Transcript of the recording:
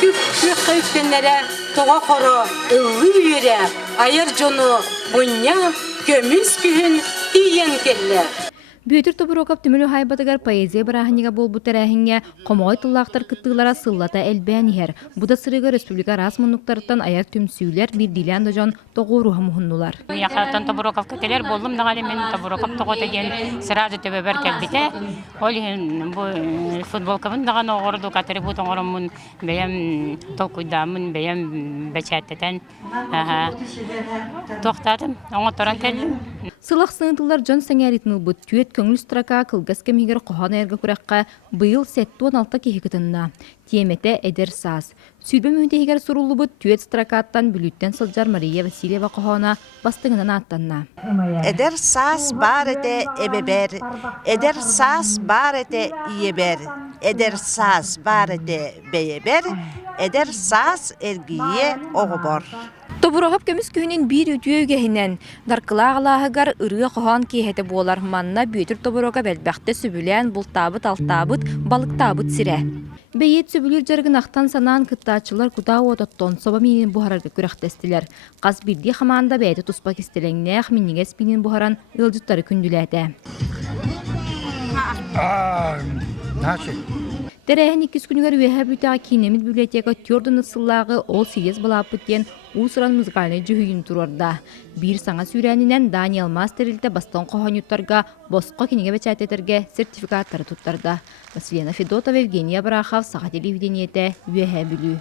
Küp-küp-küptenlere toğa koro ıllı üyere ayır jonu bunya kömüs kühün diyen kelle. Büyütür Toborokov tümülü haybatıgar poeziya bırahiniga bol bu terahинге komoy tıllaqtar kıttıglara sıllata elbän iher. Bu da sırıga Respublika rasmınlıktarıttan ayar tümsüyler bir dilen dojon toğuru hamuhunnular. Яхартан Тобуроков кетелер болдум дагы мен Тобуроков тогото ген сразу төбөбөр келбите. Ол бу футболкамын дагы огорду катырып отоңоромун беям толкуйдамын беям бечаттан. Токтадым, оңоторан келдим. Сылақ сыңытылар жон сәңәритныл бұд түйет көңіл страка кылгас кемигер қоған әргі күрәққа бұйыл сәтті 16 кехікітінна. Темете әдер саз. Сүйбе мүйдегер сұрулы бұд түйет стракаттан бүліттен сылжар Мария Васильева қоғана бастыңынан аттанна. Eder saz бар ете ebeber, eder saz бар ете iyeber, eder saz бар ете beyeber, eder saz ergiye oğubor. Тобурогап көміс күйінен бір өтүйөгехінен дарқылағылағығар ұрығы қоған кейхеті болар манна бүйетір тобурогап әлбәқті сүбілен бұлтабыт, алтабыт, балықтабыт сире. Бейет сүбілер жарғын ақтан санаан кыттачылар куда ототтон соба менен бұхарарға күрәқтестілер. Қаз бірде қаманда бәйті тұспа кестелеңнеғ меннегес менен бұхаран ылжыттары күнділәді. Тәрәхін 2 күнігер өйәбі бүтәға кейнемет библиотека тёрдың ысыллағы ол сиез балап бүттен ұсыран мұзғалыны жүхейін тұрорда. Bir саңа сүйрәнінен Даниэл Мастерилді бастан қоғанюттарға босқа кенеге бәчәтетерге сертификаттары тұттарда. Василина Федотова, Евгения Брахов, Саға телевидениеті, өйәбілі.